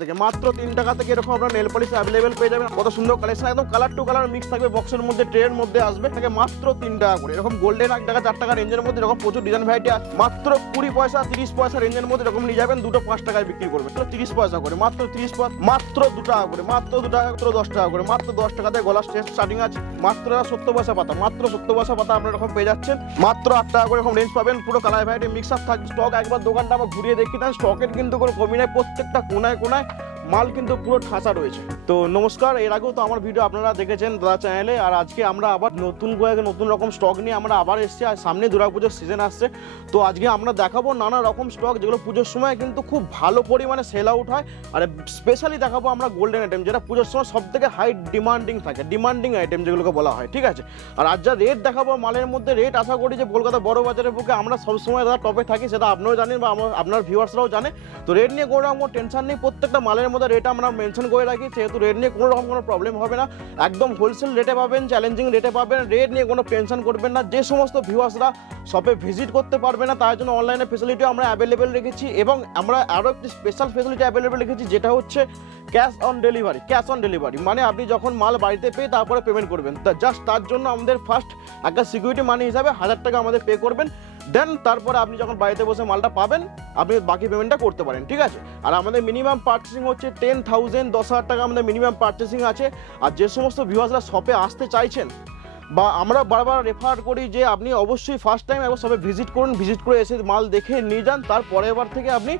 থেকে মাত্র 3 টাকা থেকে এরকম আপনারা নেল পলিশ अवेलेबल পেয়ে যাবেন। কত সুন্দর কালেকশন, একদম কালার টু কালার মিক্স থাকবে, বক্সের মধ্যে ট্রের মধ্যে আসবে। থেকে মাত্র 3 টাকা করে এরকম গোল্ডেন 1 টাকা 4 টাকা রেঞ্জের মধ্যে এরকম প্রচুর ডিজাইন ভ্যারাইটি আছে। মাত্র 20 পয়সা 30 পয়সা রেঞ্জের মধ্যে এরকম নিয়ে যাবেন, দুটো 5 টাকায় বিক্রি করবেন। 30 পয়সা করে, মাত্র 30 পয়সা, মাত্র 2 টাকা করে, মাত্র 2 টাকা, মাত্র 10 টাকা করে, মাত্র 10 টাকাতে গলা স্টার্টিং আছে। মাত্র 70 পয়সা পাতা, মাত্র 70 পয়সা পাতা আপনারা এরকম পেয়ে যাচ্ছেন। মাত্র 8 টাকা করে এরকম রেঞ্জ পাবেন। পুরো কালার ভ্যারাইটি মিক্স আপ থাকবে। স্টক একবার দোকানটা আমরা ঘুরিয়ে দেখি না, স্টকের কিন্তু কোনো কমি নাই, প্রত্যেকটা কোনায় কোনায় মাল কিন্তু পুরো ঠাসা রয়েছে। তো নমস্কার, এর আগেও তো আমার ভিডিও আপনারা দেখেছেন দাদা চ্যানেলে, আর আজকে আমরা আবার নতুন রকম স্টক নিয়ে আমরা আবার এসেছি। আর সামনে দুর্গাপুজোর সিজন আসছে, তো আজকে আমরা দেখাবো নানা রকম স্টক যেগুলো পুজোর সময় কিন্তু খুব ভালো পরিমাণে সেল আউট হয়। আর স্পেশালি দেখাবো আমরা গোল্ডেন আইটেম, যেটা পুজোর সময় সব থেকে হাই ডিমান্ডিং থাকে, ডিমান্ডিং আইটেম যেগুলোকে বলা হয়, ঠিক আছে। আর আজ যা রেট দেখাবো মালের মধ্যে, রেট আশা করি যে কলকাতা বড় বাজারের বুকে আমরা সবসময় দাদা টপে থাকি, সেটা আপনিও জানেন বা আপনার ভিউয়ার্সরাও জানে। তো রেট নিয়ে কোনো রকম টেনশন নেই, প্রত্যেকটা মালের মধ্যে রেট আমরা মেনশন করে রাখি, সেহেতু রেট নিয়ে কোনো রকম কোনো প্রবলেম হবে না। একদম হোলসেল রেটে পাবেন, চ্যালেঞ্জিং রেটে পাবেন, রেট নিয়ে কোনো টেনশন করবেন না। যে সমস্ত ভিউয়ার্সরা শপে ভিজিট করতে পারবে না তার জন্য অনলাইনে ফেসিলিটিও আমরা অ্যাভেলেবেল রেখেছি, এবং আমরা আরও একটি স্পেশাল ফেসিলিটি অ্যাভেলেবেল রেখেছি, যেটা হচ্ছে cash on delivery. Cash on delivery মানে আপনি যখন মাল বাড়িতে পেয়ে তারপরে পেমেন্ট করবেন, তা জাস্ট তার জন্য আমাদের ফার্স্ট একটা সিকিউরিটি মানি হিসাবে 1000 টাকা আমাদের পে করবেন। দেন তারপরে আপনি যখন বাড়িতে বসে মালটা পাবেন আপনি বাকি পেমেন্টটা করতে পারেন, ঠিক আছে। আর আমাদের মিনিমাম পার্চেসিং হচ্ছে 10,000, 10,000 টাকা আমাদের মিনিমাম পার্চেসিং আছে। আর যে সমস্ত ভিউয়ার্সরা শপে আসতে চাইছেন, বা আমরা বারবার রেফার করি যে আপনি অবশ্যই ফার্স্ট টাইম একবার শপে ভিজিট করুন, ভিজিট করে এসে মাল দেখে নিয়ে যান, তার পরের বার থেকে আপনি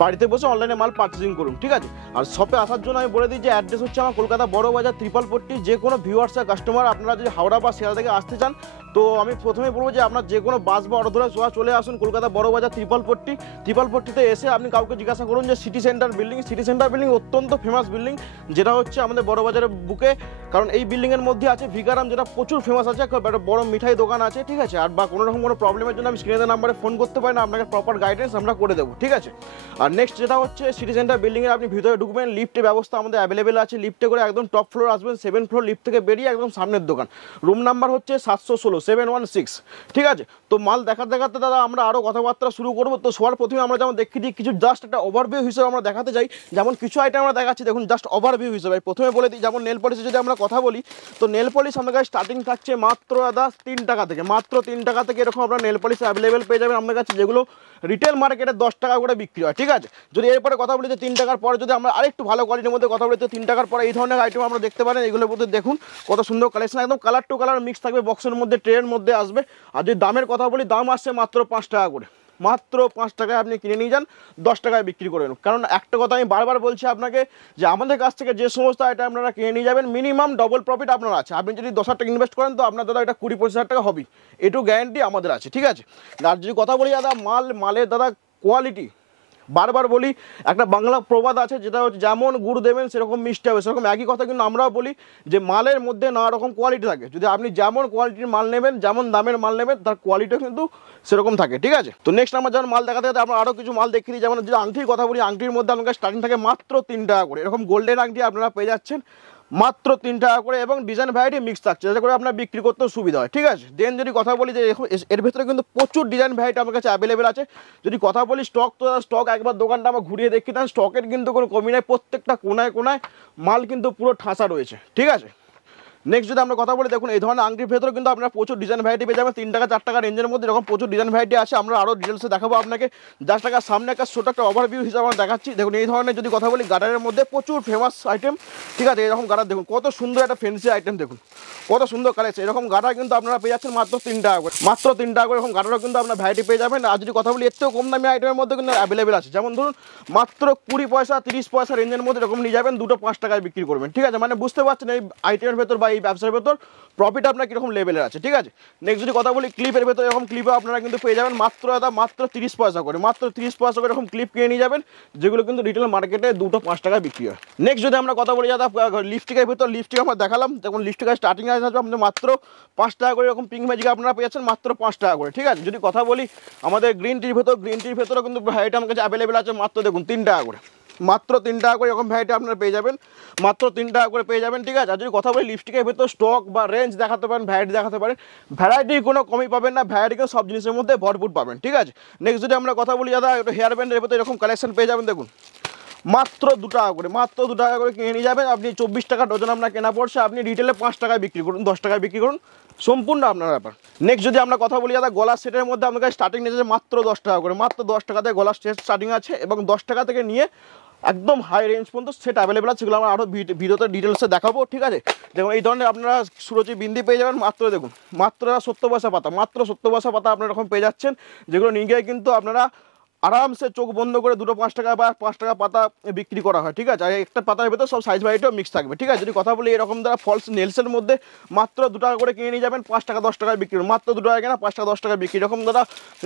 বাড়িতে বসে অনলাইনে মাল পার্চেসিং করুন, ঠিক আছে। আর শপে আসার জন্য আমি বলে দিই যে অ্যাড্রেস হচ্ছে আমার কলকাতা বড় বাজার ত্রিপালপট্টি। যে কোনো ভিউয়ার্স আর কাস্টমার আপনারা যদি হাওড়া বা শিয়ালদা থেকে আসতে চান, তো আমি প্রথমে বলবো যে আপনার যে কোনো বাস বা অটো ধরে চলে আসুন কলকাতা বড় বাজার ত্রিপালপট্টি। ত্রিপালপট্টিতে এসে আপনি কাউকে জিজ্ঞাসা করুন যে city centre building. City centre building অত্যন্ত ফেমাস বিল্ডিং, যেটা হচ্ছে আমাদের বড় বাজারের বুকে, কারণ এই বিল্ডিংয়ের মধ্যে আছে ভিকারাম, যেটা প্রচুর ফেমাস আছে, একটা বড় মিঠাই দোকান আছে, ঠিক আছে। আর বা কোনো রকম কোনো প্রবলেমের জন্য আমি স্ক্রিনের নাম্বারে ফোন করতে পারি না, আপনাকে প্রপার গাইডেন্স আমরা করে দেবো, ঠিক আছে। আর নেক্সট যেটা হচ্ছে সিটি সেন্টার বিল্ডিংয়ের আপনি ভিতরে ঢুকবেন, লিফটের ব্যবস্থা আমাদের অ্যাভেলেবেল আছে। লিফটে করে একদম টপ ফ্লোর আসবেন, 7 ফ্লোর, লিফট থেকে বেরিয়ে একদম সামনের দোকান। রুম নাম্বার হচ্ছে 716 716, ঠিক আছে। তো মাল দেখাতে দাদা আমরা আরও কথাবার্তা শুরু করবো। তো সবার প্রথমে আমরা যেমন দেখি দিই কিছু জাস্ট একটা ওভারভিউ হিসেবে আমরা দেখাতে চাই, যেমন কিছু আইটেম আমরা দেখাচ্ছি, দেখুন জাস্ট ওভারভিউ হিসেবে। প্রথমে বলে দিই, যেমন নেল পলিশে যদি আমরা কথা বলি, তো নেল পলিশ আমাদের কাছে স্টার্টিং থাকছে মাত্র দাদা 3 টাকা থেকে। মাত্র 3 টাকা থেকে এরকম আপনারা নেল পলিশ অ্যাভেলেবেল পেয়ে যাবেন আমাদের কাছে, যেগুলো রিটেল মার্কেটে 10 টাকা করে বিক্রি হয়, ঠিক আছে। যদি এরপরে কথা বলি যে 3 টাকার পরে যদি আমরা আরেকটু ভালো কোয়ালিটির মধ্যে কথা বলি, তো 3 টাকার পরে এই ধরনের আইটেম আমরা দেখতে পারেন। এগুলোর মধ্যে দেখুন কত সুন্দর কালেকশন, একদম কালার টু কালার মিক্স থাকবে, বক্সের মধ্যে ট্রের মধ্যে আসবে। আর যদি দামের কথা বলি, দাম আসছে মাত্র 5 টাকা করে। মাত্র 5 টাকায় আপনি কিনে নিয়ে যান, 10 টাকায় বিক্রি করবেন। কারণ একটা কথা আমি বারবার বলছি আপনাকে, যে আমাদের কাছ থেকে যে সমস্ত আইটেম আপনারা কিনে নিয়ে যাবেন, মিনিমাম ডবল প্রফিট আপনার আছে। আপনি যদি 10,000 টাকা ইনভেস্ট করেন, তো আপনার দাদা এটা 20-25,000 টাকা হবেই, এটু গ্যারান্টি আমাদের আছে, ঠিক আছে। আর যদি কথা বলি দাদা মালের দাদা কোয়ালিটি, বারবার বলি একটা বাংলা প্রবাদ আছে, যেটা হচ্ছে যেমন গুড় দেবেন সেরকম মিষ্টি হবে। সেরকম একই কথা কিন্তু আমরাও বলি যে মালের মধ্যে নানা রকম কোয়ালিটি থাকে। যদি আপনি যেমন কোয়ালিটির মাল নেবেন, যেমন দামের মাল নেবেন, তার কোয়ালিটিও কিন্তু সেরকম থাকে, ঠিক আছে। তো নেক্সট আমরা যেমন মাল দেখাতে আমরা আরও কিছু মাল দেখিয়ে দিই। যেমন যদি আংটির কথা বলি, আংটির মধ্যে আমাদের স্টার্টিং থাকে মাত্র 3 টাকা করে। এরকম গোল্ডেন আংটি আপনারা পেয়ে যাচ্ছেন মাত্র 3 টাকা করে, এবং ডিজাইন ভ্যারাইটি মিক্স থাকছে, যাতে করে আপনার বিক্রি করতেও সুবিধা হয়, ঠিক আছে। দেন যদি কথা বলি যে এর ভেতরে কিন্তু প্রচুর ডিজাইন ভ্যারাইটি আমার কাছে অ্যাভেলেবেল আছে। যদি কথা বলি স্টক, তো স্টক একবার দোকানটা আমরা ঘুরিয়ে দেখি না, স্টকের কিন্তু কোনো কমি নাই, প্রত্যেকটা কোনায় কোনায় মাল কিন্তু পুরো ঠাসা রয়েছে, ঠিক আছে। নেক্সট যদি আমরা কথা বলি, দেখুন এই ধরনের আংটির ভেতরে কিন্তু আপনারা প্রচুর ডিজাইন ভ্যারাইটি পেয়ে যাবেন। 3 টাকা 4 টাকা রেঞ্জের মধ্যে এরকম প্রচুর ডিজাইন ভ্যারাইটি আছে, আমরা আরও ডিটেলসে দেখাবো আপনাকে। জাস্ট টাকার সামনে একটা ছোট একটা ওভারভিউ হিসাবে আমরা দেখাচ্ছি। দেখুন এই ধরনের যদি কথা বলি, গার্ডারের মধ্যে প্রচুর ফেমাস আইটেম, ঠিক আছে। এরকম গার্ডার দেখুন কত সুন্দর একটা ফ্যান্সি আইটেম, দেখুন কত সুন্দর কালেকশন। এরকম গার্ডার কিন্তু আপনারা পেয়ে যাচ্ছেন মাত্র 3 টাকা করে। মাত্র 3 টাকা করে এরকম গার্ডারও কিন্তু আপনার ভ্যারাইটি পেয়ে যাবেন। আর যদি কথা বলি এর থেকেও কম দামি আইটেমের মধ্যে কিন্তু অ্যাভেলেবেল আছে, যেমন ধরুন মাত্র 20 পয়সা 30 পয়সা রেঞ্জের মধ্যে এরকম নিয়ে যাবেন, দুটো 5 টাকায় বিক্রি করবেন, ঠিক আছে। মানে বুঝতে পারছেন এই আইটেমের ভেতর বা এই ব্যবসার ভেতর প্রফিট আপনার কীরকম লেভেলের আছে, ঠিক আছে। নেক্সট যদি কথা বলি ক্লিপের ভেতর, এরকম ক্লিপও আপনারা কিন্তু পেয়ে যাবেন মাত্র 30 পয়সা করে। মাত্র 30 পয়সা করে এরকম ক্লিপ কিনে নিয়ে যাবেন, যেগুলো কিন্তু রিটেল মার্কেটে দুটো 5 টাকায় বিক্রি হয়। নেক্সট যদি আমরা কথা বলি দাদা লিপস্টিকের ভেতর, লিপস্টিক আমরা দেখালাম, দেখুন লিপস্টিকের স্টার্টিং আসবে আপনাদের মাত্র 5 টাকা করে। এরকম পিঙ্ক ম্যাজিক আপনারা পেয়ে যাচ্ছেন মাত্র 5 টাকা করে, ঠিক আছে। যদি কথা বলি আমাদের গ্রিন টির ভেতরেও কিন্তু ভ্যারাইটি আমার কাছে অ্যাভেলেবেল আছে, মাত্র দেখুন 3 টাকা করে। মাত্র 3 টাকা করে এরকম ভ্যারাইটি আপনারা পেয়ে যাবেন, মাত্র 3 টাকা করে পেয়ে যাবেন, ঠিক আছে। আর যদি কথা বলি লিপস্টিকের ভেতর স্টক বা রেঞ্জ দেখাতে পারেন, ভ্যারাইটি দেখাতে পারেন, ভ্যারাইটির কোনো কমই পাবেন না, ভ্যারাইটি কিন্তু সব জিনিসের মধ্যে ভরপুর পাবেন, ঠিক আছে। নেক্সট যদি আমরা কথা বলি দাদা হেয়ার ব্যান্ডের ভেতর এরকম কালেকশন পেয়ে যাবেন, দেখুন মাত্র 2 টাকা করে, মাত্র 2 টাকা করে কিনে নিয়ে যাবেন। আপনি 24 টাকা ডজন আপনার কেনা পড়ছে, আপনি রিটেলে 5 টাকায় বিক্রি করুন, 10 টাকায় বিক্রি করুন, সম্পূর্ণ আপনার ব্যাপার। নেক্সট যদি আমরা কথা বলি দাদা, গলার সেটের মধ্যে আপনার কাছে স্টার্টিং নিয়েছে মাত্র 10 টাকা করে, মাত্র 10 টাকা থেকে গলার সেট স্টার্টিং আছে, এবং 10 টাকা থেকে নিয়ে একদম হাই রেঞ্জ পর্যন্ত সেট অ্যাভেলেবেল আছে, সেগুলো আমরা আরও ভিডিওতে ডিটেলসে দেখাবো, ঠিক আছে। দেখুন এই ধরনের আপনারা সুরজি বিন্দি পেয়ে যাবেন মাত্র, দেখুন মাত্র 70 পয়সা পাতা, মাত্র 70 পয়সা পাতা আপনারা এরকম পেয়ে যাচ্ছেন, যেগুলো নিয়ে গিয়ে কিন্তু আপনারা আরামসে চোখ বন্ধ করে 2-5 টাকা বা 5 টাকা পাতা বিক্রি করা হয়, ঠিক আছে। আর একটা পাতার ভেতর সব সাইজ ভ্যারাইটিও মিক্স থাকবে, ঠিক আছে। যদি কথা বলি এরকম দ্বারা ফলস নেলসের মধ্যে মাত্র 2 টাকা করে কিনে নিয়ে যাবেন, 5 টাকা 10 টাকায় বিক্রি, মাত্র 2 টাকা কেনা 5 টাকা 10 টাকায় বিক্রি। এরকম দাদা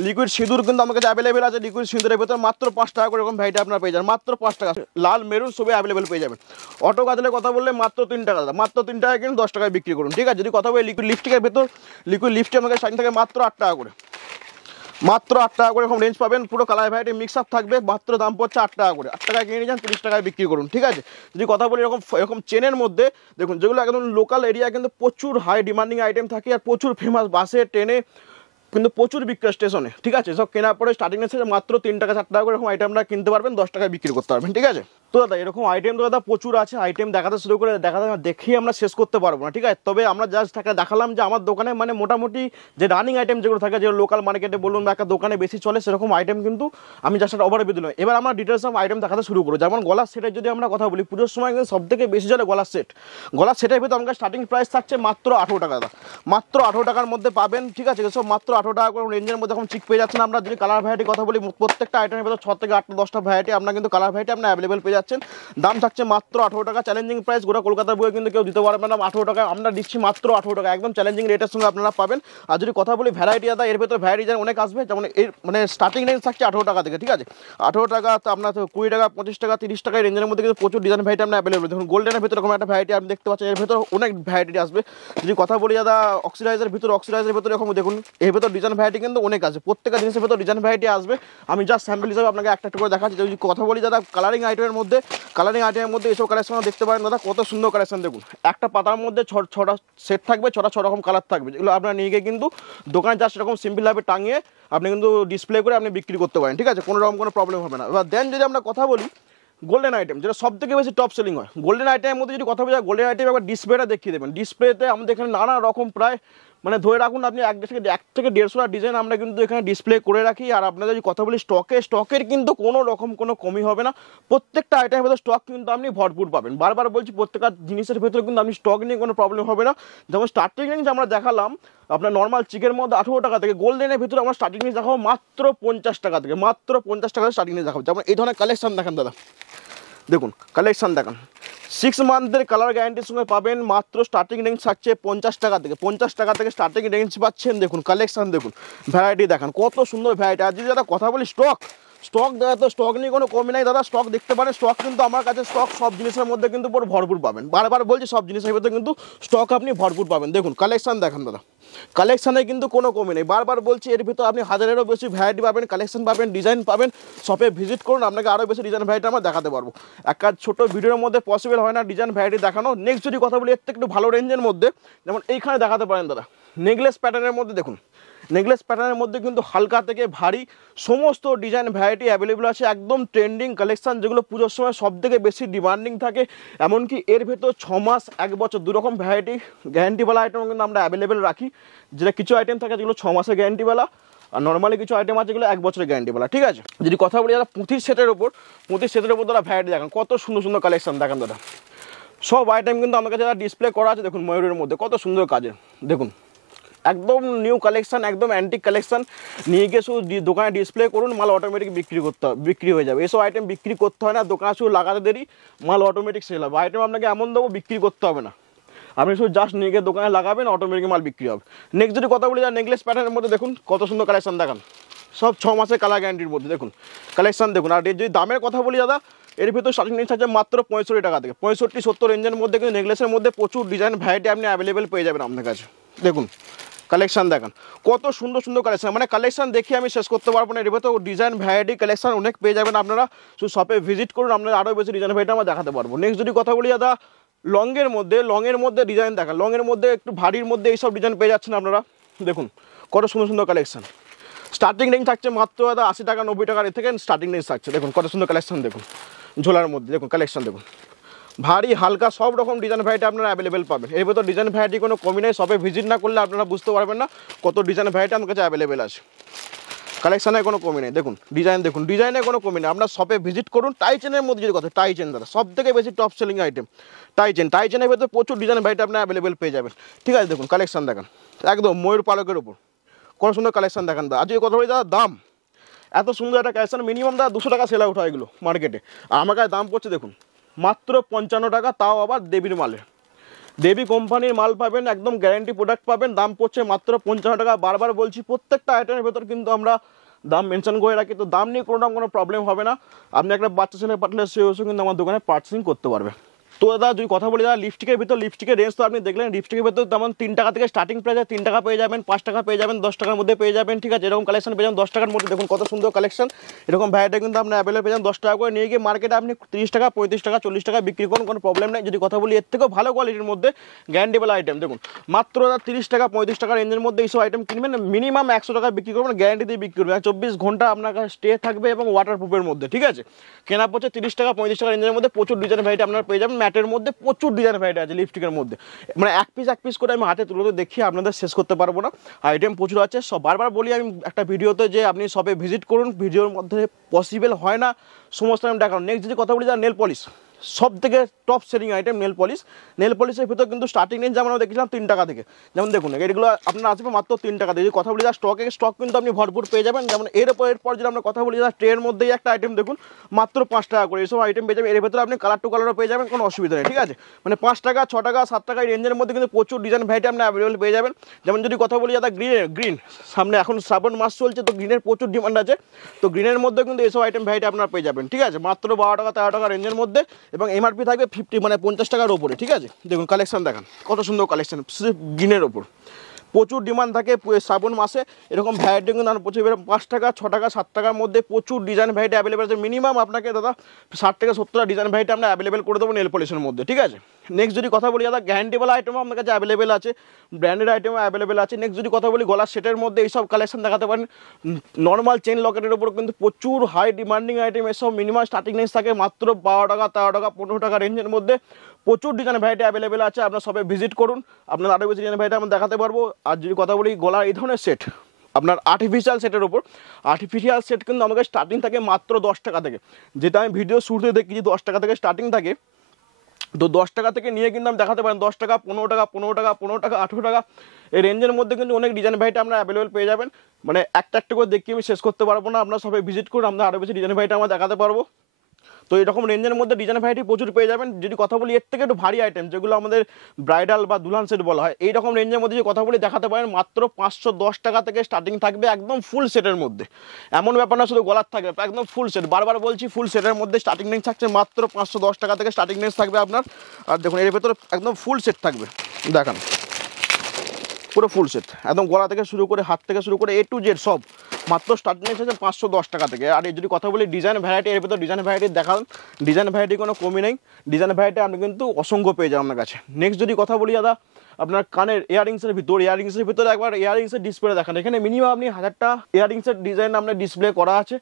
লিকুইড সিঁদুর কিন্তু আমার কাছে অ্যাভেলেবেল আছে, লিকুইড সিঁদুরের ভেতর মাত্র 5 টাকা করে এরকম ভ্যারাইটি আপনারা পেয়ে যাবেন, মাত্র 5 টাকা, লাল মেরুন সবই অ্যাভেলেবেল পেয়ে যাবেন। অটো গাজলের কথা বললে মাত্র 3 টাকা দাদা, মাত্র 3 টাকা কিন্তু 10 টাকায় বিক্রি করুন, ঠিক আছে। যদি কথা বলি লিকুইড লিপস্টিকের ভেতর, লিকুইড লিপস্টিক আমাকে শাইন থাকে মাত্র 8 টাকা করে, মাত্র 8 টাকা করে এরকম রেঞ্জ পাবেন, পুরো কালার ভ্যারাইটি মিক্স আপ থাকবে, মাত্র দাম পড়ছে 8 টাকা করে। 8 টাকায় কিনে নিয়ে যান, 30 টাকায় বিক্রি করুন, ঠিক আছে। যদি কথা বলি এরকম চেনের মধ্যে দেখুন, যেগুলো একদম লোকাল এরিয়া কিন্তু প্রচুর হাই ডিমান্ডিং আইটেম থাকে, আর প্রচুর ফেমাস, বাসে ট্রেনে কিন্তু প্রচুর বিক্রয় স্টেশনে, ঠিক আছে। সব কেনার পরে স্টার্টিং এসে মাত্র 3 টাকা 4 টাকা করে এরকম আইটেমটা কিনতে পারবেন, 10 টাকায় বিক্রি করতে পারবেন, ঠিক আছে। তো দাদা এরকম আইটেম তো দাদা প্রচুর আছে, আইটেম দেখাতে শুরু করে দেখেই আমরা শেষ করতে পারবো না, ঠিক আছে। তবে আমরা জাস্ট দেখালাম যে আমার দোকানে মানে মোটামুটি যে রানিং আইটেম যেগুলো থাকে, যে লোকাল মার্কেটে বলুন বা একটা দোকানে বেশি চলে, সেরকম আইটেম কিন্তু আমি জাস্ট একটা ওভারভিউ দিলাম। এবার আমরা ডিটেলস অফ আইটেম দেখাতে শুরু করবো। যেমন গলার সেটের যদি আমরা কথা বলি, পুজোর সময় কিন্তু সব থেকে বেশি চলে গলার সেট। গলার সেটের ভিতরে আমাদের স্টার্টিং প্রাইস থাকছে মাত্র 18 টাকা দাদা, মাত্র 18 টাকার মধ্যে পাবেন, ঠিক আছে। সব মাত্র 18 টাকা করে রেঞ্জের মধ্যে এখন চিক পেয়ে যাচ্ছেন। আমরা যদি কালার ভ্যারাইটি কথা বলি, প্রত্যেকটা আইটেমের ভিতরে 6 থেকে 8-10টা ভ্যারাইটি আপনার কিন্তু কালার ভ্যারাইটি আপনার অ্যাভেলেবেল পেয়ে যাচ্ছেন। দাম থাকছে মাত্র 18 টাকা, চ্যালেঞ্জিং প্রাইস, গোটা কলকাতার বইয়ে কিন্তু কেউ দিতে পারবে না 18 টাকা, আমরা দিচ্ছি মাত্র 18 টাকা, একদম চ্যালেঞ্জিং রেটের সঙ্গে আপনারা পাবেন। আর যদি কথা বলি ভ্যারাইটি দাদা, এর ভেতরে ভ্যারাইটি অনেক আসবে, যেমন এর মানে স্টার্টিং রেঞ্জ থাকছে 18 টাকা থেকে, ঠিক আছে। 18 টাকা তো আপনার 20 টাকা 25 টাকা 30 টাকা রেঞ্জের মধ্যে কিন্তু প্রচুর ডিজাইন ভ্যারাইটি আপনার অ্যাভেলেবেল। দেখুন গোল্ডেনের ভিতরে এরকম একটা ভ্যারাইটি আপনি দেখতে পাচ্ছেন, এর ভেতরে অনেক ভ্যারাইটি আসবে। যদি কথা বলি দাদা অক্সিডাইজের ভিতরে এরকম দেখুন, এর ভেতর ডিজাইন ভ্যারাইটি কিন্তু অনেক আছে, প্রত্যেকটা জিনিসের ভেতর ডিজাইন ভ্যারাইটি আসবে। আমি জাস্ট স্যাম্পল হিসাবে আপনাকে একটা করে দেখাচ্ছি। যদি কথা বলি দাদা কালারিং আইটেমের মধ্যে এসব কালেকশন দেখতে পারেন দাদা, কত সুন্দর কালেকশন। দেখুন একটা পাতার মধ্যে 6টা সেট থাকবে, 6 রকম কালার থাকবে, যেগুলো আপনারা নিয়ে গিয়ে কিন্তু দোকানে জাস্ট এরকম সিম্পলভাবে টাঙিয়ে আপনি কিন্তু ডিসপ্লে করে আপনি বিক্রি করতে পারেন, ঠিক আছে। কোনো রকম কোনো প্রবলেম হবে না। এবার দেন যদি আমরা কথা বলি গোল্ডেন আইটেম, যেটা সব থেকে বেশি টপ সেলিং হয়, গোল্ডেন আইটেমের মধ্যে যদি কথা বলি, গোল্ডেন আইটেম একবার ডিসপ্লেটা দেখিয়ে দেবেন। ডিসপ্লেতে আমাদের এখানে নানা রকম প্রায় মানে ধরে রাখুন আপনি 1 থেকে 150টা ডিজাইন আমরা কিন্তু এখানে ডিসপ্লে করে রাখি। আর আপনাদের যদি কথা বলি স্টকের কিন্তু কোনো রকম কোনো কমি হবে না, প্রত্যেকটা আইটেমের ভেতরে স্টক কিন্তু আপনি ভরপুর পাবেন। বারবার বলছি প্রত্যেকটা জিনিসের ভেতরে কিন্তু আপনি স্টক নিয়ে কোনো প্রবলেম হবে না। যেমন স্টার্টিং রেঞ্জ আমরা দেখালাম আপনার নর্মাল চিকের মধ্যে 18 টাকা থেকে, গোল্ডেনের ভিতরে আমরা স্টার্টিং রেঞ্জ দেখাবো মাত্র 50 টাকা থেকে, মাত্র 50 টাকা স্টার্টিং রেঞ্জ দেখাবো। যেমন এই ধরনের কালেকশন দেখেন দাদা, দেখুন কালেকশন দেখান, 6 মান্থের কালার গ্যারান্টির সঙ্গে পাবেন, মাত্র স্টার্টিং রেঞ্জ থাকছে 50 টাকা থেকে, 50 টাকা থেকে স্টার্টিং রেঞ্জ পাচ্ছেন। দেখুন কালেকশন দেখুন, ভ্যারাইটি দেখান, কত সুন্দর ভ্যারাইটি। আর যদি দাদা কথা বলি স্টক দাদা, তো স্টক নিয়ে কোনো কমি নাই দাদা, স্টক দেখতে পারেন। স্টক কিন্তু আমার কাছে স্টক সব জিনিসের মধ্যে কিন্তু পুরো ভরপুর পাবেন, বারবার বলছি সব জিনিসের মধ্যে কিন্তু স্টক আপনি ভরপুর পাবেন। দেখুন কালেকশন দেখান দাদা, কালেকশানে কিন্তু কোনো কমি নেই, বারবার বলছি এর ভিতরে আপনি 1000-এরও বেশি ভ্যারাইটি পাবেন, কালেকশন পাবেন, ডিজাইন পাবেন। শপে ভিজিট করুন, আপনাকে আরও বেশি ডিজাইন ভ্যারাইটি আমরা দেখাতে পারবো। একটা ছোটো ভিডিওর মধ্যে পসিবল হয় না ডিজাইন ভ্যারাইটি দেখানো। নেক্সট যদি কথা বলি এর থেকে একটু ভালো রেঞ্জের মধ্যে, যেমন এইখানে দেখাতে পারেন দাদা নেকলেস প্যাটার্নের মধ্যে। দেখুন নেকলেস প্যাটার্নের মধ্যে কিন্তু হালকা থেকে ভারী সমস্ত ডিজাইন ভ্যারাইটি অ্যাভেলেবল আছে, একদম ট্রেন্ডিং কালেকশান, যেগুলো পুজোর সময় সব থেকে বেশি ডিমান্ডিং থাকে। এমনকি এর ভেতর 6 মাস 1 বছর 2 রকম ভ্যারাইটি গ্যারান্টিওয়ালা আইটেম কিন্তু আমরা অ্যাভেলেবেল রাখি। যেটা কিছু আইটেম থাকে যেগুলো 6 মাসের গ্যারান্টিওয়ালা, আর নর্মালি কিছু আইটেম আছে যেগুলো 1 বছরের গ্যারান্টিওয়ালা, ঠিক আছে। যদি কথা বলি দাদা পুঁথির সেটের ওপর দাদা ভ্যারাইটি দেখেন, কত সুন্দর সুন্দর কালেকশন দেখেন দাদা। সব আইটেম কিন্তু আমার কাছে ডিসপ্লে করা আছে। দেখুন ময়ূরের মধ্যে কত সুন্দর কাজের, দেখুন একদম নিউ কালেকশন, একদম অ্যান্টিক কালেকশন। নিয়ে গিয়ে শুধু দোকানে ডিসপ্লে করুন, মাল অটোমেটিক বিক্রি হয়ে যাবে। এসব আইটেম বিক্রি করতে হয় না, দোকানে শুধু লাগাতে দেরি, মাল অটোমেটিক সেল হবে। আইটেম আপনাকে এমন দেবো বিক্রি করতে হবে না, আপনি শুধু জাস্ট নিয়ে গিয়ে দোকানে লাগাবেন, অটোমেটিক মাল বিক্রি হবে। নেক্সট যদি কথা বলি যা নেকলেস প্যাটার্নের মধ্যে দেখুন কত সুন্দর কালেকশন দেখান, সব 6 মাসের কালার গ্যারান্টির মধ্যে দেখুন কালেকশন দেখুন। আর যদি দামের কথা বলি দাদা, এর ভিতর স্টার্টিং রেঞ্জ আছে মাত্র 65 টাকা থেকে, 65-70 রেঞ্জের মধ্যে কিন্তু নেকলেসের মধ্যে প্রচুর ডিজাইন ভ্যারাইটি আপনি অ্যাভেলেবেল পেয়ে যাবেন আপনার কাছে। দেখুন কালেকশন দেখান, কত সুন্দর সুন্দর কালেকশন, মানে কালেকশন দেখে আমি শেষ করতে পারবো না। এর ভেতর ডিজাইন ভ্যারাইটি কালেকশন অনেক পেয়ে যাবেন আপনারা, শুধু শপে ভিজিট করুন, আপনারা আরও বেশি ডিজাইন ভ্যারাইটি আমরা দেখাতে পারবো। নেক্সট যদি কথা বলি দাদা লংয়ের মধ্যে ডিজাইন দেখান, লংয়ের মধ্যে একটু ভারীর মধ্যে এইসব ডিজাইন পেয়ে যাচ্ছেন আপনারা। দেখুন কত সুন্দর সুন্দর কালেকশন, স্টার্টিং রেঞ্জ থাকছে মাত্র দাদা 80 টাকা 90 টাকার থেকে স্টার্টিং রেঞ্জ থাকছে। দেখুন কত সুন্দর কালেকশন, দেখুন ঝোলার মধ্যে দেখুন কালেকশন দেখুন, ভারী হালকা সব রকম ডিজাইন ভ্যারাইটি আপনারা অ্যাভেলেবেল পাবেন। এর ভেতর ডিজাইন ভ্যারাইটি কোনো কমি নেই, সবে ভিজিট না করলে আপনারা বুঝতে পারবেন না কত ডিজাইন ভ্যারাইটি আমার কাছে অ্যাভেলেবেল আছে। কালেকশানে কোনো কমি নেই, দেখুন ডিজাইনে কোনো কমি নেই। আপনার শপে ভিজিট করুন। টাই চেনের মধ্যে যদি কথা, টাই চেন দাদা সব থেকে বেশি টপ সেলিং আইটেম টাই চেনের ভেতরে প্রচুর ডিজাইন ভ্যারাইটি আপনার অ্যাভেলেবেল পেয়ে যাবেন। ঠিক আছে, দেখুন কালেকশন দেখেন একদম ময়ূর পালকের উপর কত সুন্দর কালেকশন দেখেন দাদা। আজকে কথা বলি দাদা, দাম এত সুন্দর একটা কালেকশন মিনিমাম দাদা 200 টাকা সেল আউট হয় এগুলো মার্কেটে, আর আমার কাছে দাম পড়ছে দেখুন মাত্র 55 টাকা, তাও আবার দেবীর মালে। দেবী কোম্পানির মাল পাবেন, একদম গ্যারান্টি প্রোডাক্ট পাবেন, দাম পড়ছে মাত্র 55 টাকা। বারবার বলছি প্রত্যেকটা আইটেমের ভেতর কিন্তু আমরা দাম মেনশন করে রাখি, তো দাম নিয়ে কোনো প্রবলেম হবে না। আপনি একটা বাচ্চা ছেলে পাঠালে সে কিন্তু আমার দোকানে পার্চেসিং করতে পারবে। তো দাদা যদি কথা বলি দাদা লিপস্টিকের ভিতর, লিপস্টিকের রেঞ্জ তো আপনি দেখলেন, লিপস্টিকের ভিতর তেমন 3 টাকা থেকে স্টার্টিং প্রাইস 3 টাকা পেয়ে যাবেন, 5 টাকা পেয়ে যাবেন, 10 টাকার মধ্যে পেয়ে যাবেন। ঠিক আছে, এরকম কালেকশন পেয়ে যাবেন 10 টাকার মধ্যে। দেখুন কত সুন্দর কালেকশন, এরকম ভ্যারাইটি কিন্তু আপনি অ্যাভেলেবল পেয়ে যাবেন 10 টাকা করে। নিয়ে গিয়ে মার্কেটে আপনি 30 টাকা 35 টাকা 40 টাকা বিক্রি করুন, কোনো প্রবলেম নেই। যদি কথা বলি এর থেকেও ভালো কোয়ালিটির মধ্যে গ্যারান্টেবল আইটেম দেখুন মাত্র 30 টাকা 35 টাকা রেঞ্জের মধ্যে এইসব আইটেম কিনবেন, মিনিমাম 100 টাকা বিক্রি করবেন, গ্যারান্টি দিয়ে বিক্রি করবেন। 24 ঘন্টা আপনার কাছে স্টে থাকবে এবং ওয়াটারপ্রুফের মধ্যে। ঠিক আছে, কেনা পড়ছে 30 টাকা 35 টাকা রেঞ্জের মধ্যে, প্রচুর ডিজাইন ভ্যারাইটি আপনারা পেয়ে যাবেন। ম্যাটের মধ্যে প্রচুর ডিজাইন ভ্যারাইটি আছে লিপস্টিকের মধ্যে, মানে এক পিস করে আমি হাতে তুলে দেখিয়ে আপনাদের শেষ করতে পারবো না, আইটেম প্রচুর আছে। সব বারবার বলি আমি একটা ভিডিওতে যে আপনি শপে ভিজিট করুন, ভিডিওর মধ্যে পসিবল হয় না সমস্ত টাইম দেখানো। নেক্সট যদি কথা বলি নেল পলিশ, সব থেকে টপ সেলিং আইটেম নেল পলিশের ভিতর কিন্তু স্টার্টিং রেঞ্জ যেমন আমরা দেখছিলাম 3 টাকা থেকে, যেমন দেখুন এগুলো আপনার আসবে মাত্র 3 টাকা থেকে। যদি কথা বলি স্টক কিন্তু আপনি ভরপুর পেয়ে যাবেন। যেমন এরপর যদি আমরা কথা বলি ট্রের মধ্যেই একটা আইটেম দেখুন মাত্র 5 টাকা করে, এইসব আইটেম পেয়ে যাবেন। এর ভেতরে আপনি কালার টু কালারও পেয়ে যাবেন, কোনো অসুবিধা নেই। ঠিক আছে, মানে 5 টাকা 6 টাকা 7 টাকা এই রেঞ্জের মধ্যে কিন্তু প্রচুর ডিজাইন ভ্যারাইটি আপনি অ্যাভেলেবল পেয়ে যাবেন। যেমন যদি কথা বলি দাদা গ্রিন, সামনে এখন শ্রাবণ মাস চলছে, তো গ্রিনের প্রচুর ডিমান্ড আছে, তো গ্রিনের মধ্যে কিন্তু এইসব আইটেম ভ্যারাইটি আপনারা পেয়ে যাবেন। ঠিক আছে, মাত্র 12 টাকা 13 টাকা রেঞ্জের মধ্যে, এবং এমআরপি থাকবে 50 মানে 50 টাকার ওপরে। ঠিক আছে, দেখুন কালেকশন দেখান কত সুন্দর কালেকশন গ্রিনের ওপর, প্রচুর ডিমান্ড থাকে শ্রাবণ মাসে এরকম ভ্যারাইটি কিন্তু প্রচুর 5 টাকা 6 টাকা 7 টাকার মধ্যে প্রচুর ডিজাইন ভ্যারাইটি অ্যাভেলেবেল আছে। মিনিমাম আপনাকে দাদা 60 থেকে 70 ডিজাইন ভ্যারাইটি আমরা অ্যাভেলেবেল করে দেবো নেল পলিশের মধ্যে। ঠিক আছে, নেক্সট যদি কথা বলি দাদা গ্যারান্টিবল আইটেমও আপনার কাছে অ্যাভেলেবেল আছে, ব্র্যান্ডেড আইটেমও অ্যাভেলেবেল আছে। নেক্সট যদি কথা বলি গলার সেটের মধ্যে এইসব কালেকশন দেখাতে পারেন। নর্মাল চেন লকেটের উপর কিন্তু প্রচুর হাই ডিমান্ডিং আইটেম, এসব মিনিমাম স্টার্টিং রেঞ্জ থাকে মাত্র 12 টাকা 13 টাকা 15 টাকা রেঞ্জের মধ্যে, প্রচুর ডিজাইন ভ্যারাইটি অ্যাভেলেবেল আছে। আপনার সবে ভিজিট করুন, আপনার আরও বেশি ডিজাইন ভ্যারাইটি আমরা দেখাতে পারবো। আর যদি কথা বলি গলার এই ধরনের সেট আপনার আর্টিফিশিয়াল সেটের উপর, আর্টিফিশিয়াল সেট কিন্তু আমাকে স্টার্টিং থাকে মাত্র 10 টাকা থেকে, যেটা আমি ভিডিও শুরুতে দেখি 10 টাকা থেকে স্টার্টিং থাকে। তো 10 টাকা থেকে নিয়ে কিন্তু আমি দেখাতে পারেন 10 টাকা 15 টাকা 15 টাকা 15 টাকা 18 টাকা এই রেঞ্জের মধ্যে কিন্তু অনেক ডিজাইন ভ্যারাইটি আমরা অ্যাভেলেবেল পেয়ে যাবেন। মানে একটা করে দেখিয়ে আমি শেষ করতে পারবো না, আপনার সবাই ভিজিট করুন, আমরা আরও বেশি ডিজাইন ভ্যারাইটি আমরা দেখাতে পারবো। তো এরকম রেঞ্জের মধ্যে ডিজাইন ভ্যারাইটি প্রচুর পেয়ে যাবেন। যদি কথা বলি এর থেকে একটু ভারী আইটেম যেগুলো আমাদের ব্রাইডাল বা দুলহান সেট বলা হয়, এইরকম রেঞ্জের মধ্যে যদি কথা বলি দেখাতে পারেন মাত্র 510 টাকা থেকে স্টার্টিং থাকবে, একদম ফুল সেটের মধ্যে। এমন ব্যাপার না শুধু গলার থাকবে, একদম ফুল সেট, বারবার বলছি ফুল সেটের মধ্যে স্টার্টিং রেঞ্জ থাকছে মাত্র 510 টাকা থেকে স্টার্টিং রেঞ্জ থাকবে আপনার। আর দেখুন এর ভেতরে একদম ফুল সেট থাকবে, দেখান পুরো ফুল সেট, একদম গলা থেকে শুরু করে হাত থেকে শুরু করে A to Z সব মাত্র স্টার্টিং রেঞ্জ আছে 510 টাকা থেকে। আর যদি কথা বলি ডিজাইন ভ্যারাইটি, এর ভিতর ডিজাইন ভ্যারাইটি দেখান, ডিজাইন ভ্যারাইটি কোনো কমি নেই, ডিজাইন ভ্যারাইটি আপনি কিন্তু অসংখ্য পেয়ে যাবেন আপনার কাছে। নেক্সট যদি কথা বলি দাদা আপনার কানের ইয়ারিংসের ভিতরে একবার ইয়ারিংসের ডিসপ্লে দেখান। এখানে মিনিমাম আপনি 1000টা ইয়ারিংসের ডিজাইন আপনার ডিসপ্লে করা আছে,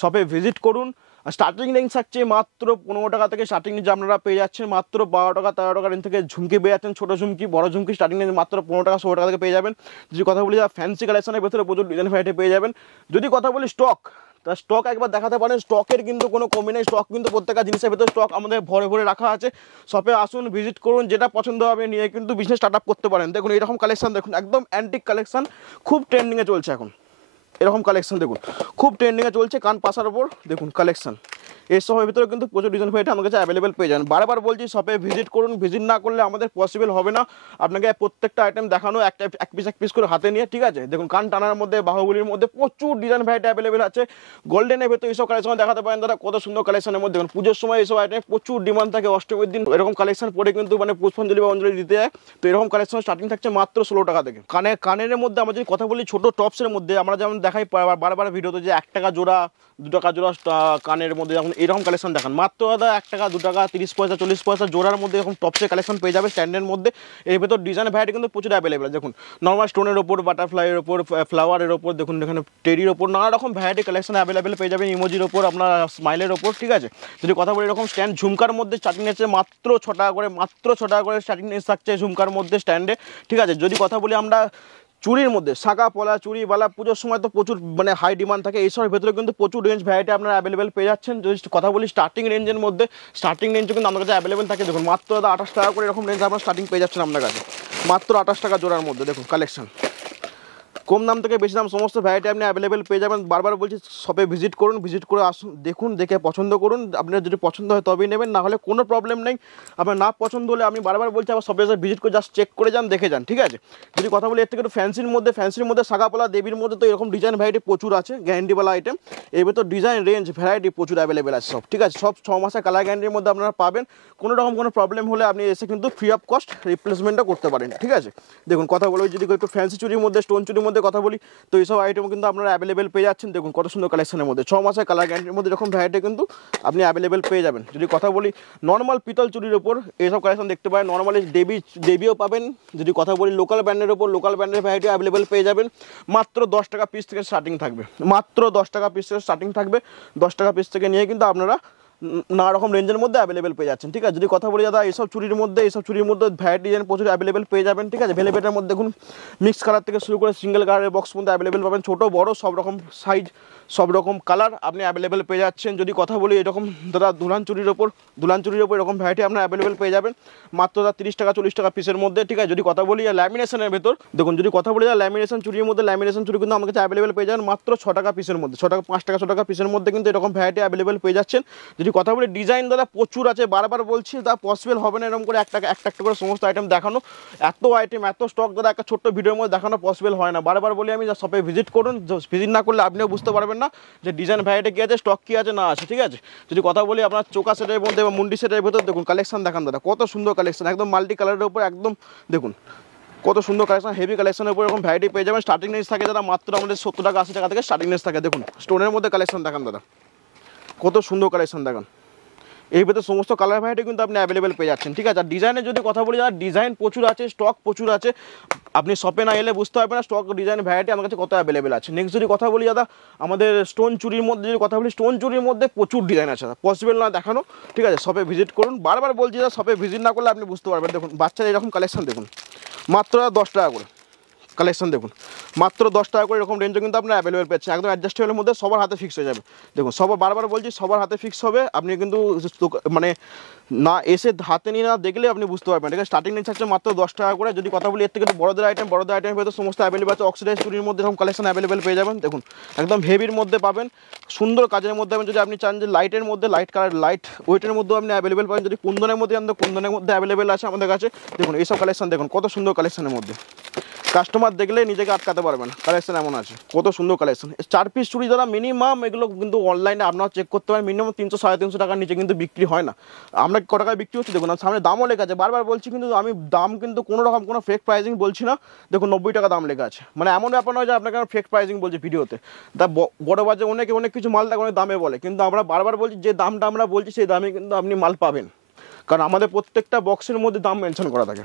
শপে ভিজিট করুন। স্টার্টিং রেঞ্জ থাকছে মাত্র 15 টাকা থেকে স্টার্টিং রেঞ্জ আপনারা পেয়ে যাচ্ছেন মাত্র 12 টাকা 13 টাকা রেঞ্জ থেকে। ঝুমকি পেয়ে যাচ্ছেন, ছোটো ঝুমকি বড় ঝুমকি স্টার্টিং রেঞ্জ মাত্র 15 টাকা 16 টাকা থেকে পেয়ে যাবেন। যদি কথা বলি ফ্যান্সি কালেকশনের ভেতরে প্রচুর ডিজাইন ভ্যারাইটি পেয়ে যাবেন। যদি কথা বলি স্টক, তা স্টক একবার দেখাতে পারেন, স্টকের কিন্তু কোনো কমি নেই, স্টক কিন্তু প্রত্যেকটা জিনিসের ভেতরে স্টক আমাদের ভরে ভরে রাখা আছে। শপে আসুন, ভিজিট করুন, যেটা পছন্দ হবে নিয়ে কিন্তু বিজনেস স্টার্ট আপ করতে পারেন। দেখুন এরকম কালেকশন দেখুন, একদম অ্যান্টিক কালেকশন, খুব ট্রেন্ডিংয়ে চলছে এখন এরকম কালেকশন দেখুন, খুব ট্রেন্ডিংয়ে চলছে কান পাশার ওপর দেখুন কালেকশন। এই সবের ভিতরে কিন্তু প্রচুর ডিজাইন ভ্যারাইটি আমার কাছে অ্যাভেলেবেল পেয়ে যান। বারবার বলছি শপে ভিজিট করুন, ভিজিট না করলে আমাদের পসিবল হবে না আপনাকে প্রত্যেকটা আইটেম দেখানো এক পিস করে হাতে নিয়ে। ঠিক আছে, দেখুন কান টানার মধ্যে বাহুগুলির মধ্যে প্রচুর ডিজাইন ভ্যারাইটি অ্যাভেলেবেল আছে। গোল্ডেনের ভেতরে এইসব কালেকশন দেখাতে পারেন দাদা, কত সুন্দর কালেকশনের মধ্যে। দেখুন পুজোর সময় এইসব আইটেম প্রচুর ডিমান্ড থাকে, অষ্টমীর দিন এরকম কালেকশন পরে কিন্তু মানে পুষ্পাঞ্জলি বা অঞ্জলি দিতে যায়। তো এরকম কালেকশন স্টার্টিং থাকছে মাত্র 16 টাকা থেকে। কানের মধ্যে আমরা যদি কথা বলি ছোটো টপসের মধ্যে আমরা যেমন দেখাই বারবার ভিডিওতে যে 1 টাকা জোড়া 2 টাকা জোড়া কানের মধ্যে যেমন এরকম কালেকশন দেখান মাত্র দাদা 1 টাকা 2 টাকা 30 পয়সা 40 পয়সা জোড়ার মধ্যে এরকম টপসে কালেকশন পেয়ে যাবে স্ট্যান্ডের মধ্যে। এর ভেতর ডিজাইন ভ্যারাইটি কিন্তু প্রচুর অ্যাভেলেবেল। দেখুন নর্মাল স্টোনের ওপর, বাটারফ্লাইয়ের ওপর, ফ্লাওয়ারের ওপর, দেখুন এখানে টেরির ওপর নানা রকম ভ্যারাইটি কালেকশন অ্যাভেলেবেল পেয়ে যাবেন, ইমোজির ওপর, আপনার স্মাইলের ওপর। ঠিক আছে, যদি কথা বলি এরকম স্ট্যান্ড ঝুমকার মধ্যে স্টার্টিং আছে মাত্র 6 টাকা করে, মাত্র 6 টাকা করে স্টার্টিং থাকছে ঝুমকার মধ্যে স্ট্যান্ডে। ঠিক আছে, যদি কথা বলি আমরা চুরির মধ্যে শাঁখা পলা চুরি বালা, পুজোর সময় তো প্রচুর মানে হাই ডিমান্ড থাকে, এইসবের ভেতরে কিন্তু প্রচুর রেঞ্জ ভ্যারাইটি আপনারা অ্যাভেলেবেল পেয়ে যাচ্ছেন। যদি কথা বলি স্টার্টিং রেঞ্জের মধ্যে, স্টার্টিং রেঞ্জও কিন্তু আমাদের কাছে অ্যাভেলেবেল থাকে। দেখুন মাত্র দাদা 28 টাকা করে এরকম রেঞ্জ আপনারা স্টার্টিং পেয়ে যাচ্ছেন আপনার কাছে, মাত্র 28 টাকা জোড়ার মধ্যে। দেখুন কালেকশন কম দাম থেকে বেশি দাম সমস্ত ভ্যারাইটি আপনি অ্যাভেলেবেল পেয়ে যাবেন। বারবার বলছি শপে ভিজিট করুন, ভিজিট করে আসুন, দেখুন, দেখে পছন্দ করুন। আপনার যদি পছন্দ হয় তবেই নেবেন, না হলে কোনো প্রবলেম নেই। আপনার না পছন্দ হলে আমি বারবার বলছি আবার শপে এসে ভিজিট করে জাস্ট চেক করে যান, দেখে যান। ঠিক আছে, যদি কথা বলি এর থেকে একটু ফ্যান্সির মধ্যে শাঁখাপলা দেবীর মধ্যে তো এরকম ডিজাইন ভ্যারাইটি প্রচুর আছে, গ্যারান্টিওয়ালা আইটেম। এর ভেতর ডিজাইন রেঞ্জ ভ্যারাইটি প্রচুর অ্যাভেলেবেল আছে সব। ঠিক আছে, সব 6 মাসের কালার গ্যারান্টির মধ্যে আপনারা পাবেন। কোনো রকম কোনো প্রবলেম হলে আপনি এসে কিন্তু ফ্রি অফ কস্ট রিপ্লেসমেন্টও করতে পারেন। ঠিক আছে, দেখুন কথা বলি যদি একটু ফ্যান্সি চুরির মধ্যে, স্টোন চুরির মধ্যে কথা বলি, তো এইসব আইটেম কিন্তু আপনারা অ্যাভেলেবেল পেয়ে যাচ্ছেন। দেখুন কত সুন্দর কালেকশনের মধ্যে 6 মাসের কালার গ্যারান্টির মধ্যে এরকম ভ্যারাইটি কিন্তু আপনি অ্যাভেলেবেল পেয়ে যাবেন। যদি কথা বলি নর্মাল পিতল চুরির ওপর এইসব কালেকশন দেখতে পারেন, নর্মালি দেবীও পাবেন। যদি কথা বলি লোকাল ব্র্যান্ডের ওপর, লোকাল ব্র্যান্ডের ভ্যারাইটি অ্যাভেলেবেল পেয়ে যাবেন। মাত্র 10 টাকা পিস থেকে স্টার্টিং থাকবে, মাত্র 10 টাকা পিস থেকে স্টার্টিং থাকবে। 10 টাকা পিস থেকে নিয়ে কিন্তু আপনারা নানা রকম রেঞ্জের মধ্যে অ্যাভেলেবেল পেয়ে যাচ্ছেন। ঠিক আছে, যদি কথা বলি দাদা এইসব চুরির মধ্যে ভ্যারাইটি ডিজাইন প্রচুর অ্যাভেলেবেল পেয়ে যাবেন। ঠিক আছে, ভেলভেটের মধ্যে দেখুন মিক্স কালার থেকে শুরু করে সিঙ্গেল কালারের বক্স মধ্যে অ্যাভেলেবেল পাবেন, ছোটো বড় সব রকম সাইজ, সব রকম কালার আপনি অ্যাভেলেবেল পেয়ে যাচ্ছেন। যদি কথা বলি এরকম দাদা দুলান চুরির ওপর এরকম ভ্যারাইটি আপনারা অ্যাভেলেবেল পেয়ে যাবেন মাত্র দাদা 30 টাকা 40 টাকা পিসের মধ্যে। ঠিক আছে, যদি কথা বলি ল্যামিনেশনের ভেতর দেখুন, যদি কথা বলি ল্যামিনেশন চুরির মধ্যে, ল্যামিনেশন চুরি কিন্তু আমার কাছে অ্যাভেলেবেল পেয়ে যাবেন মাত্র 6 টাকা পিসের মধ্যে, 6 টাকা 5 টাকা 6 টাকা পিসের মধ্যে কিন্তু এরকম ভ্যারাইটি অ্যাভেলেবেল পেয়ে যাচ্ছেন। যদি কথা বলি ডিজাইন দাদা প্রচুর আছে, বারবার বলছি দাদা পসিবল হবে না এরকম করে একটা করে সমস্ত আইটেম দেখানো, এত আইটেম এত স্টক দাদা একটা ছোট্ট ভিডিওর মধ্যে দেখানো পসিবল হয় না। বারবার বলি আমি শপে ভিজিট করুন, ভিজিট না করলে আপনিও বুঝতে পারবেন না যে ডিজাইন ভ্যারাইটি কী আছে, স্টক কী আছে না আছে। ঠিক আছে, যদি কথা বলি আপনার চোকা সেটের মধ্যে বা মুন্ডি সেটের ভেতর দেখুন কালেকশন দেখান দাদা, কত সুন্দর কালেকশন, একদম মাল্টি কালারের উপর একদম দেখুন কত সুন্দর কালেকশন, হেভি কালেকশনের উপর এরকম ভ্যারাইটি পেয়ে যাবেন। স্টার্টিং রেঞ্জ থাকে দাদা মাত্র আমাদের 70 টাকা 80 টাকা থেকে স্টার্টিং রেঞ্জ থাকে। দেখুন স্টোনের মধ্যে কালেকশন দেখান দাদা, কত সুন্দর কালেকশন দেখান। এই ভেতরে সমস্ত কালার ভ্যারাইটি কিন্তু আপনি অ্যাভেলেবেল পেয়ে যাচ্ছেন। ঠিক আছে, আর ডিজাইনের যদি কথা বলি দাদা ডিজাইন প্রচুর আছে, স্টক প্রচুর আছে, আপনি শপে না এলে বুঝতে পারবেন না স্টক ডিজাইন ভ্যারাইটি আমার কাছে কত অ্যাভেলেবেল আছে। নেক্সট যদি কথা বলি দাদা আমাদের স্টোন চুরির মধ্যে, যদি কথা বলি স্টোন চুরির মধ্যে প্রচুর ডিজাইন আছে, পসিবল না দেখানো। ঠিক আছে, শপে ভিজিট করুন, বারবার বলছি দাদা শপে ভিজিট না করলে আপনি বুঝতে পারবেন। দেখুন বাচ্চাদের এরকম কালেকশন দেখুন মাত্র 10 টাকা করে কালেকশন, দেখুন মাত্র 10 টাকা করে এরকম রেঞ্জও কিন্তু আপনার অ্যাভেলেবেল পাচ্ছেন, একদম অ্যাডজাস্টেবলের মধ্যে, সবার হাতে ফিক্স হয়ে যাবে। দেখুন সবার বারবার বলছি সবার হাতে ফিক্স হবে, আপনি কিন্তু মানে না এসে হাতে নিয়ে না দেখলে আপনি বুঝতে পারবেন। ঠিক আছে, স্টার্টিং রেঞ্জ আছে মাত্র 10 টাকা করে। যদি কথা বলি এর থেকে বড়দের আইটেম ভেতর সমস্ত অ্যাভেলেবেল আছে, অক্সিডাইজ চুরির মধ্যে এরকম কালেকশন অ্যাভেলেবেল পেয়ে যাবেন। দেখুন একদম হেভির মধ্যে পাবেন, সুন্দর কাজের মধ্যে যদি আপনি চান যে লাইটের মধ্যে লাইট কালার লাইট ওয়েটের মধ্যেও আপনি অ্যাভেলেবেল পাবেন। যদি কুন্দনের মধ্যে আমাদের কুন্দনের মধ্যে অ্যাভেলেবেল আছে আমাদের কাছে। দেখুন এইসব কালেকশন দেখুন কত সুন্দর কালেকশনের মধ্যে, কাস্টমার দেখলে নিজেকে আটকাতে পারবেন, কালেকশন এমন আছে, কত সুন্দর কালেকশন। 4 পিস চুড়ি যারা মিনিমাম এগুলো কিন্তু অনলাইনে আপনারা চেক করতে পারেন, মিনিমাম 300 350 টাকার নিচে কিন্তু বিক্রি হয় না। আমরা ক টাকায় বিক্রি হচ্ছে দেখুন, সামনে দামও লেখা আছে, বারবার বলছি কিন্তু আমি দাম কিন্তু কোনো রকম কোনো ফেক প্রাইজিং বলছি না। দেখুন 90 টাকা দাম লেখা আছে, মানে এমন ব্যাপার নয় যে আপনাকে ফেক প্রাইজিং বলছি ভিডিওতে। তা বড় বাজারে অনেক কিছু মাল থাকে অনেক দামে বলে, কিন্তু আমরা বারবার বলছি যে দামটা আমরা বলছি সেই দামে কিন্তু আপনি মাল পাবেন, কারণ আমাদের প্রত্যেকটা বক্সের মধ্যে দাম মেনশন করা থাকে।